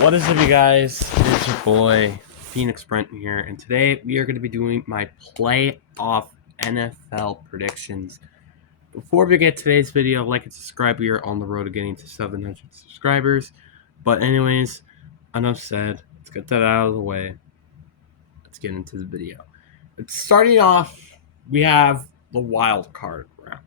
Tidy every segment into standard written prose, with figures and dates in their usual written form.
What is up, you guys? It's your boy Phoenix Brent here, and today we are going to be doing my playoff NFL predictions. Before we get today's video, like and subscribe. We are on the road to getting to 700 subscribers. But anyways, enough said. Let's get that out of the way. Let's get into the video. Starting off, we have the wild card round.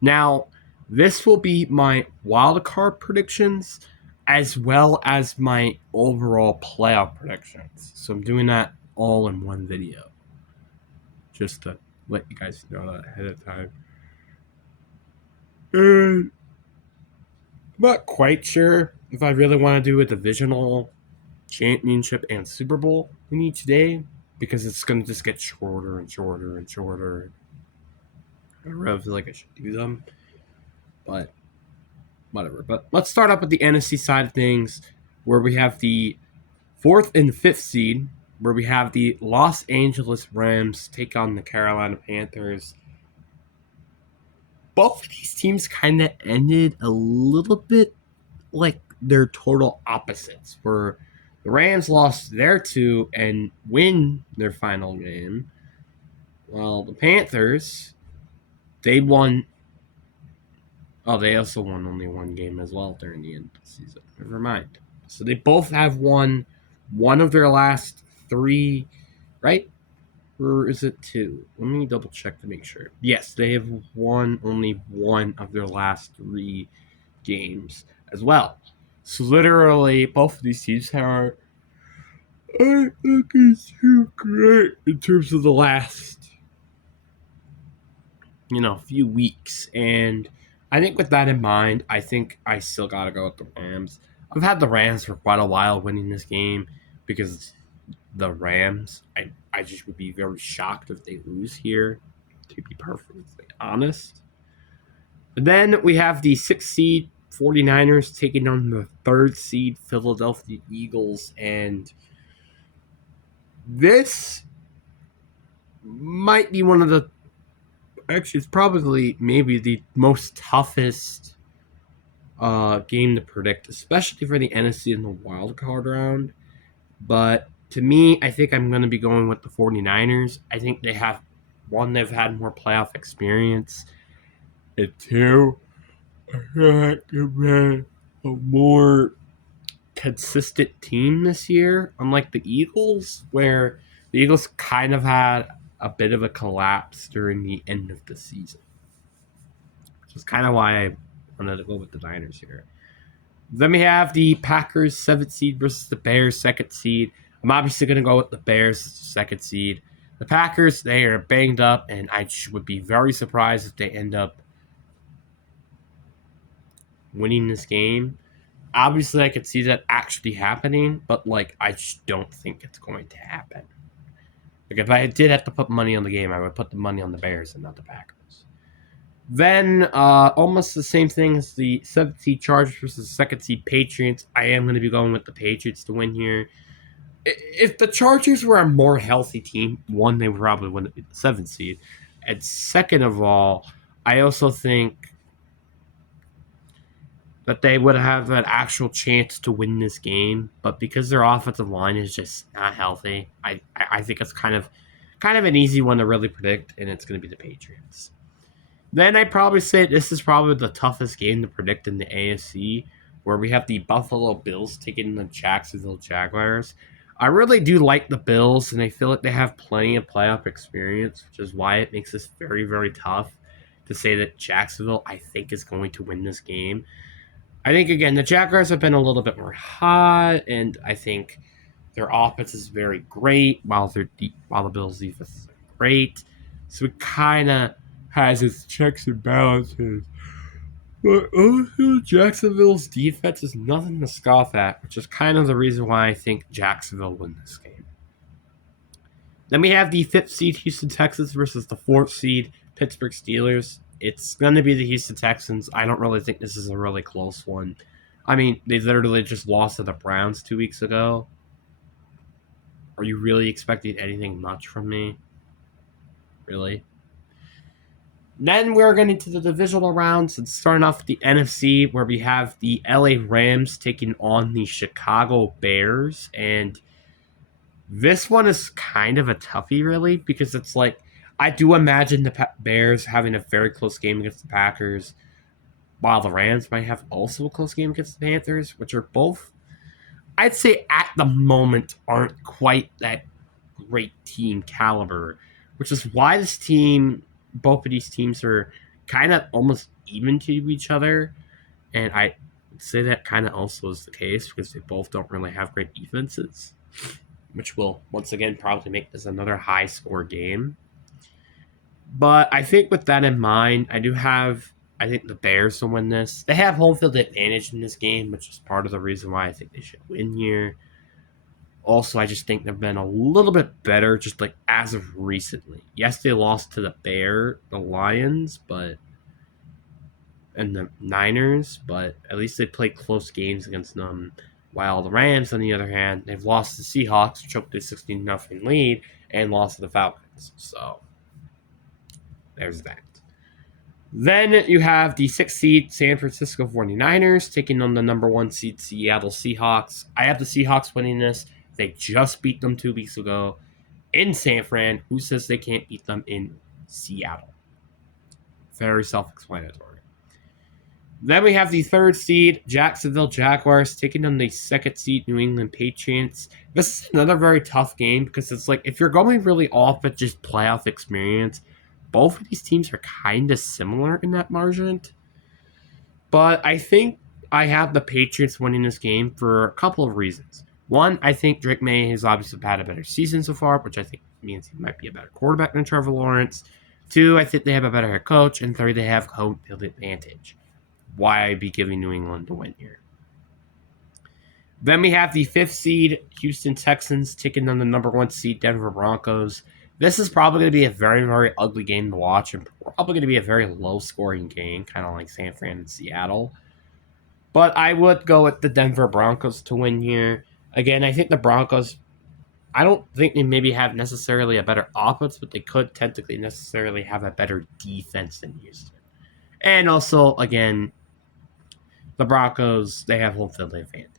Now, this will be my wild card predictions as well as my overall playoff predictions. So I'm doing that all in one video. Just to let you guys know that ahead of time. I'm not quite sure if I really want to do a divisional championship and Super Bowl in each day because it's going to just get shorter and shorter and shorter. I really feel like I should do them. But whatever. But let's start up with the NFC side of things, where we have the 4th and 5th seed, where we have the Los Angeles Rams take on the Carolina Panthers. Both of these teams kind of ended a little bit like their total opposites, where the Rams lost their two and win their final game, while the Panthers, they won. Oh, they also won only one game as well during the end of the season. Never mind. So they both have won one of their last three, right? Or is it two? Let me double check to make sure. Yes, they have won only one of their last three games as well. So literally, both of these teams aren't looking too great in terms of the last, few weeks. And I think with that in mind, I think I still got to go with the Rams. I've had the Rams for quite a while winning this game because the Rams, I just would be very shocked if they lose here, to be perfectly honest. And then we have the 6th seed 49ers taking on the 3rd seed Philadelphia Eagles. And this might be one of the, actually, it's probably maybe the most toughest game to predict, especially for the NFC in the wild card round. But to me, I think I'm going to be going with the 49ers. I think they have, one, they've had more playoff experience, and two, I feel like they've been a more consistent team this year, unlike the Eagles, where the Eagles kind of had a bit of a collapse during the end of the season, which is kind of why I wanted to go with the Niners here. Then we have the Packers 7th seed versus the Bears 2nd seed. I'm obviously going to go with the Bears 2nd seed. The Packers, they are banged up, and I would be very surprised if they end up winning this game. Obviously, I could see that actually happening, but I just don't think it's going to happen. If I did have to put money on the game, I would put the money on the Bears and not the Packers. Then, almost the same thing as the 7th seed Chargers versus 2nd seed Patriots. I am going to be going with the Patriots to win here. If the Chargers were a more healthy team, one, they would probably win the 7th seed. And second of all, I also think that they would have an actual chance to win this game. But because their offensive line is just not healthy, I think it's kind of an easy one to really predict, and it's going to be the Patriots. Then I'd probably say this is probably the toughest game to predict in the AFC, where we have the Buffalo Bills taking the Jacksonville Jaguars. I really do like the Bills, and I feel like they have plenty of playoff experience, which is why it makes this very, very tough to say that Jacksonville, I think, is going to win this game. I think, again, the Jaguars have been a little bit more hot, and I think their offense is very great, while the Bills' defense is great. So it kind of has its checks and balances. But also, Jacksonville's defense is nothing to scoff at, which is kind of the reason why I think Jacksonville win this game. Then we have the 5th seed Houston Texans versus the 4th seed Pittsburgh Steelers. It's going to be the Houston Texans. I don't really think this is a really close one. I mean, they literally just lost to the Browns 2 weeks ago. Are you really expecting anything much from me? Really? Then we're getting to the divisional rounds and starting off with the NFC, where we have the LA Rams taking on the Chicago Bears. And this one is kind of a toughie, really, because it's like I do imagine the Bears having a very close game against the Packers, while the Rams might have also a close game against the Panthers, which are both, I'd say, at the moment, aren't quite that great team caliber, which is why both of these teams are kind of almost even to each other. And I would say that kind of also is the case because they both don't really have great defenses, which will once again probably make this another high score game. But I think with that in mind, I think the Bears will win this. They have home field advantage in this game, which is part of the reason why I think they should win here. Also, I just think they've been a little bit better, just like as of recently. Yes, they lost to the Lions, and the Niners, but at least they played close games against them. While the Rams, on the other hand, they've lost to the Seahawks, choked a 16-0 lead, and lost to the Falcons. So there's that. Then you have the 6th seed San Francisco 49ers taking on the number 1 seed Seattle Seahawks. I have the Seahawks winning this. They just beat them 2 weeks ago in San Fran. Who says they can't beat them in Seattle? Very self-explanatory. Then we have the 3rd seed Jacksonville Jaguars taking on the 2nd seed New England Patriots. This is another very tough game because it's like if you're going really off at just playoff experience, both of these teams are kind of similar in that margin. But I think I have the Patriots winning this game for a couple of reasons. One, I think Drake May has obviously had a better season so far, which I think means he might be a better quarterback than Trevor Lawrence. 2, I think they have a better head coach. And 3, they have home field advantage. Why I'd be giving New England the win here. Then we have the 5th seed Houston Texans taking on the number 1 seed Denver Broncos. This is probably going to be a very, very ugly game to watch and probably going to be a very low-scoring game, kind of like San Fran and Seattle. But I would go with the Denver Broncos to win here. Again, I think the Broncos, I don't think they maybe have necessarily a better offense, but they could technically necessarily have a better defense than Houston. And also, again, the Broncos, they have home field advantage.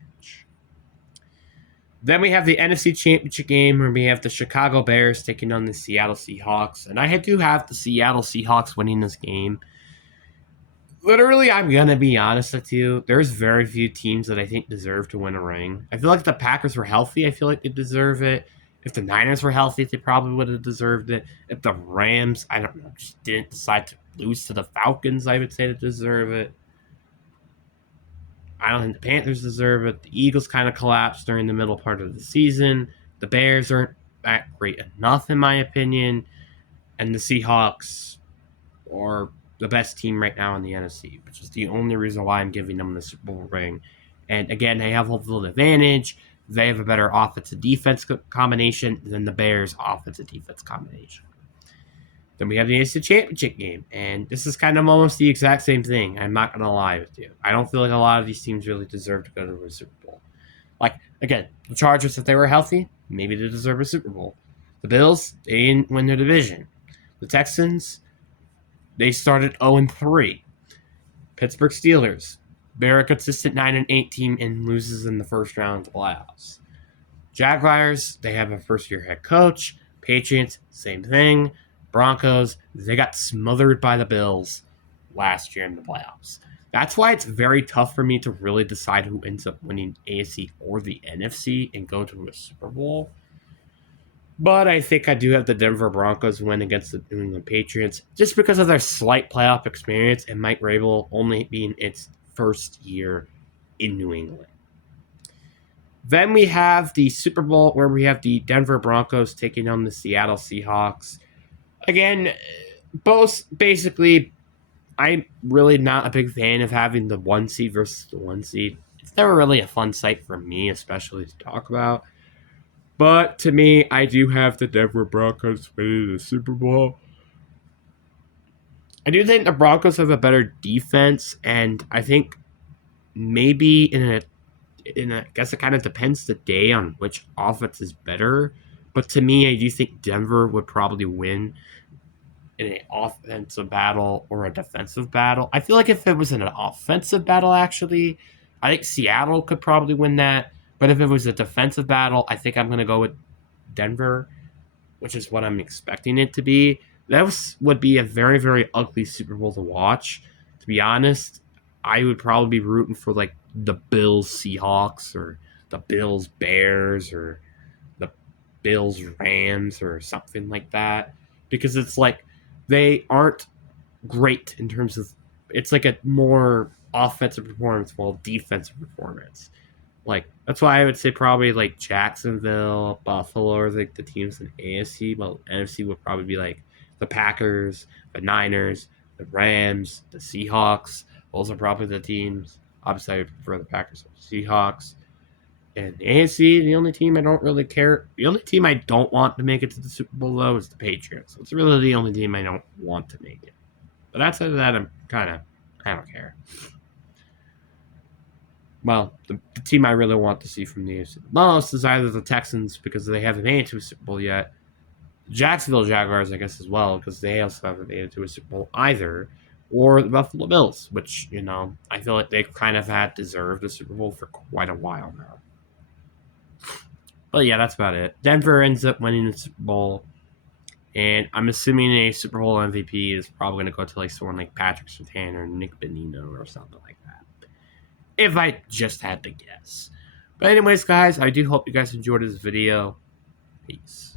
Then we have the NFC Championship game where we have the Chicago Bears taking on the Seattle Seahawks. And I do have the Seattle Seahawks winning this game. Literally, I'm going to be honest with you. There's very few teams that I think deserve to win a ring. I feel like if the Packers were healthy, I feel like they deserve it. If the Niners were healthy, they probably would have deserved it. If the Rams, I don't know, just didn't decide to lose to the Falcons, I would say they deserve it. I don't think the Panthers deserve it. The Eagles kind of collapsed during the middle part of the season. The Bears aren't that great enough, in my opinion. And the Seahawks are the best team right now in the NFC, which is the only reason why I'm giving them the Super Bowl ring. And again, they have home field advantage. They have a better offensive-defense combination than the Bears' offensive-defense combination. Then we have the AFC Championship game, and this is kind of almost the exact same thing. I'm not going to lie with you. I don't feel like a lot of these teams really deserve to go to a Super Bowl. Like, again, the Chargers, if they were healthy, maybe they deserve a Super Bowl. The Bills, they didn't win their division. The Texans, they started 0-3. Pittsburgh Steelers, they're a consistent 9-8 team and loses in the first round of the playoffs. Jaguars, they have a first-year head coach. Patriots, same thing. Broncos, they got smothered by the Bills last year in the playoffs. That's why it's very tough for me to really decide who ends up winning AFC or the NFC and go to a Super Bowl. But I think I do have the Denver Broncos win against the New England Patriots just because of their slight playoff experience and Mike Vrabel only being its first year in New England. Then we have the Super Bowl where we have the Denver Broncos taking on the Seattle Seahawks. Again, both basically, I'm really not a big fan of having the 1 seed versus the 1 seed. It's never really a fun sight for me, especially to talk about. But to me, I do have the Denver Broncos winning the Super Bowl. I do think the Broncos have a better defense, and I think maybe I guess it kind of depends the day on which offense is better. But to me, I do think Denver would probably win in an offensive battle or a defensive battle. I feel like if it was an offensive battle, actually, I think Seattle could probably win that. But if it was a defensive battle, I think I'm going to go with Denver, which is what I'm expecting it to be. Would be a very, very ugly Super Bowl to watch. To be honest, I would probably be rooting for like the Bills Seahawks or the Bills Bears or the Bills Rams or something like that, because it's like they aren't great in terms of, it's like a more offensive performance while defensive performance. Like that's why I would say probably like Jacksonville, Buffalo are like the teams in AFC, but NFC would probably be like the Packers, the Niners, the Rams, the Seahawks. Those are probably the teams. Obviously, I prefer the Packers over the Seahawks. And the AFC, the only team I don't really care. The only team I don't want to make it to the Super Bowl though is the Patriots. So it's really the only team I don't want to make it. But outside of that, I don't care. Well, the team I really want to see from the AFC the most is either the Texans because they haven't made it to a Super Bowl yet. Jacksonville Jaguars, I guess, as well, because they also haven't made it to a Super Bowl either. Or the Buffalo Bills, which, I feel like they've kind of had deserved a Super Bowl for quite a while now. But yeah, that's about it. Denver ends up winning the Super Bowl. And I'm assuming a Super Bowl MVP is probably going to go to like someone like Patrick Surtain or Nick Bonino or something like that. If I just had to guess. But anyways, guys, I do hope you guys enjoyed this video. Peace.